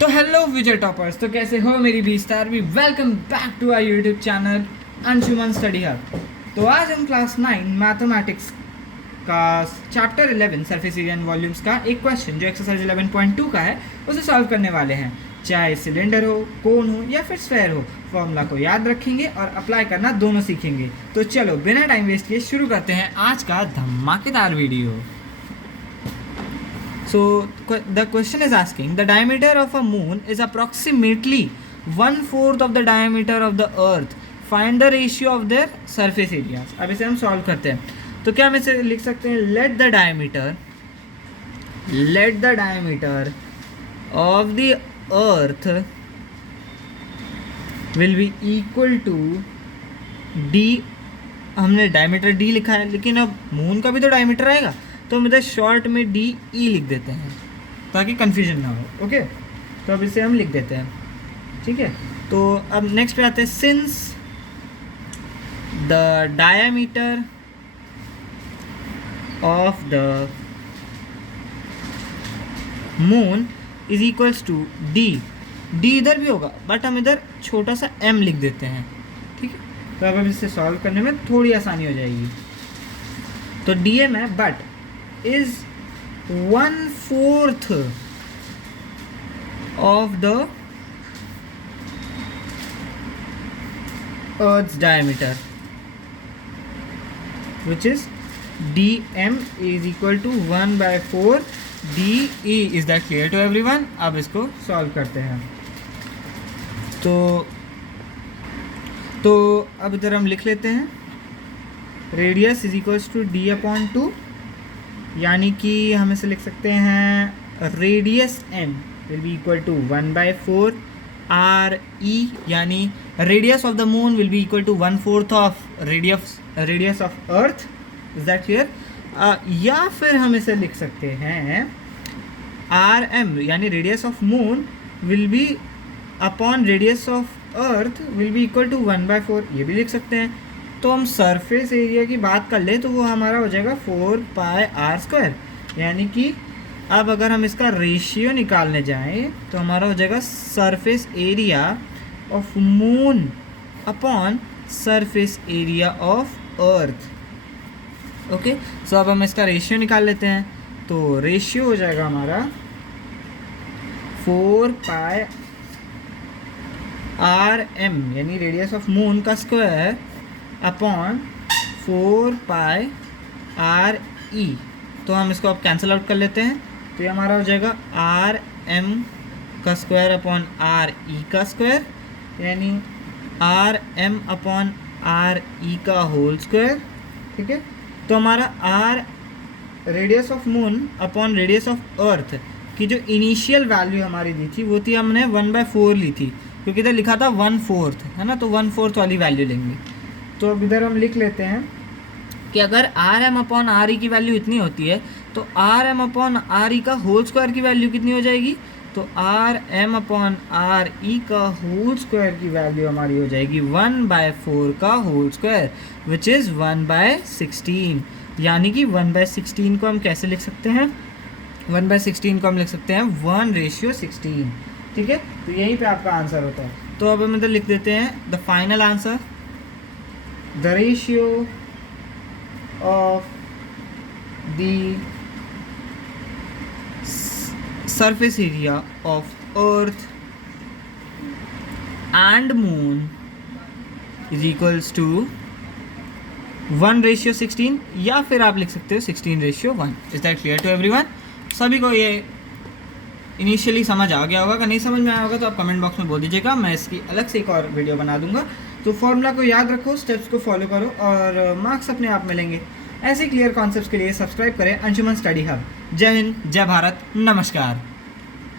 तो hello future toppers, तो कैसे हो मेरी बी स्टार भी। Welcome back to our YouTube channel Anshuman study hub. तो आज हम क्लास 9 मैथमेटिक्स का chapter 11 surface area and volumes का एक क्वेश्चन जो एक्सरसाइज 11.2 का है उसे सॉल्व करने वाले हैं। चाहे सिलेंडर हो, कोन हो या फिर स्फेयर हो, फॉर्मूला को याद रखेंगे और अप्लाई करना दोनों सीखेंगे। तो चलो बिना टाइम वेस्ट किए शुरू करते हैं आज का धमाकेदार video. So the question is asking, the diameter of a moon is approximately 1/4 of the diameter of the earth. Find the ratio of their surface areas. अब इसे हम सॉल्व करते हैं। तो क्या हम इसे लिख सकते हैं, let the diameter of the earth will be equal to d। हमने डायमीटर d लिखा है, लेकिन अब मून का भी तो डायमीटर आएगा, तो हम इधर शॉर्ट में डी ई लिख देते हैं ताकि कन्फ्यूजन ना हो। ओके, तो अब इसे हम लिख देते हैं, ठीक है। तो अब नेक्स्ट पे आते हैं, since the diameter of the moon is equals to D. D इधर भी होगा बट हम इधर छोटा सा एम लिख देते हैं, ठीक है। तो अब इसे सॉल्व करने में थोड़ी आसानी हो जाएगी। तो डी एम है but is 1/4 of the Earth's diameter, which is dm is equal to 1/4 de। is that clear to everyone? अब इसको सॉल्व करते हैं। तो अब इधर हम लिख लेते हैं, radius is equals to d/2, यानी कि हम इसे लिख सकते हैं radius m will be equal to 1/4 RE, यानी radius of the moon will be equal to 1/4 of radius of earth. Is that clear? या फिर हम इसे लिख सकते हैं RM, यानी radius of moon will be upon radius of earth will be equal to 1/4, ये भी लिख सकते हैं। तो हम सरफेस एरिया की बात कर ले तो वो हमारा हो जाएगा 4πr², यानी कि अब अगर हम इसका रेशियो निकालने जाएं तो हमारा हो जाएगा surface area of moon upon surface area of earth. Okay, so अब हम इसका रेशियो निकाल लेते हैं। तो रेशियो हो जाएगा हमारा 4πrm, यानी रेडियस ऑफ मून का स्क्वायर अपॉन 4πre। तो हम इसको अब कैंसिल आउट कर लेते हैं। तो ये हमारा हो जाएगा RM का स्क्वायर अपॉन RE का स्क्वायर, यानी RM अपॉन RE का होल स्क्वायर, ठीक है। तो हमारा radius of moon upon radius of अर्थ की जो इनिशियल वैल्यू हमारी दी थी वो थी, हमने 1/4 ली थी, क्योंकि इधर लिखा था 1/4 है ना, तो 1/4 वाली वैल्यू लेंगे। तो अब इधर हम लिख लेते हैं कि अगर RM अपॉन RE की वैल्यू इतनी होती है तो RM अपॉन RE का होल स्क्वायर की वैल्यू कितनी हो जाएगी, तो RM अपॉन RE का होल स्क्वायर की वैल्यू हमारी हो जाएगी 1/4 का होल स्क्वायर, विच इज़ 1/16। यानी कि 1/16 को हम कैसे लिख सकते हैं, 1/16 को हम लिख सकते हैं 1:16, ठीक है। तो यहीं पे आपका आंसर होता है। तो अब हम इधर लिख देते हैं the final answer, the ratio of the surface area of earth and moon is equals to 1:16, या फिर आप लिख सकते हो 16:1। Is that clear to everyone? सभी को ये इनिशियली समझ आ गया होगा। अगर नहीं समझ में आया होगा तो आप कमेंट बॉक्स में बोल दीजिएगा, मैं इसकी अलग से एक और वीडियो बना दूंगा। तो फॉर्मूला को याद रखो, स्टेप्स को फॉलो करो और मार्क्स अपने आप मिलेंगे। ऐसे क्लियर कॉन्सेप्ट्स के लिए सब्सक्राइब करें अंशुमन स्टडी हब। जय हिंद, जय भारत, नमस्कार।